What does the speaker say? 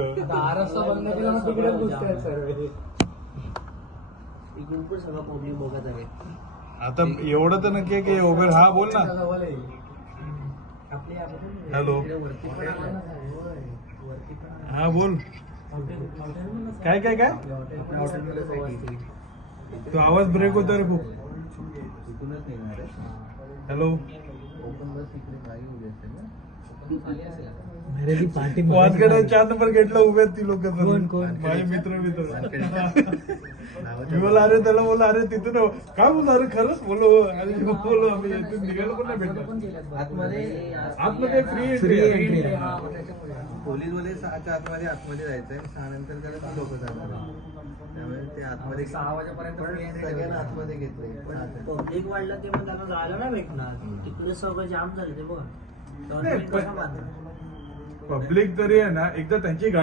रस्ता बंद केला मग तिकडेच घुसतायत सर्व. इकडून पण सगळं पब्लिक बघत आहे. आता एवढं तर नक्की आहे की उबेर. हा बोल ना. हॅलो. हा बोल. काय काय काय तो आवाज ब्रेक होता रे खूप. हॅलो. वाजगडा 4 नंबर गेटला उभे आहेत ती लोक. माझे मित्र मी बोला अरे त्याला बोला अरे तिथून काय बोला अरे खरंच बोलो. अरे बोलो आम्ही इथून निघायला पण नाही भेटलं. आतमध्ये फ्री एंट्री. पोलीस वाले 6च्या आतमध्ये जायचंय. 6 नंतर त्याला ती लोक जाणार. त्यामुळे ते आतमध्ये 6 वाजेपर्यंत सगळ्यांना आतमध्ये घेतलंय. पब्लिक वाढलं ते मग त्यांना जायला नाही भेटणार. तिकडे सगळं जाम झालं ते बघ. पब्लिक तरी आहे ना एकदा त्यांची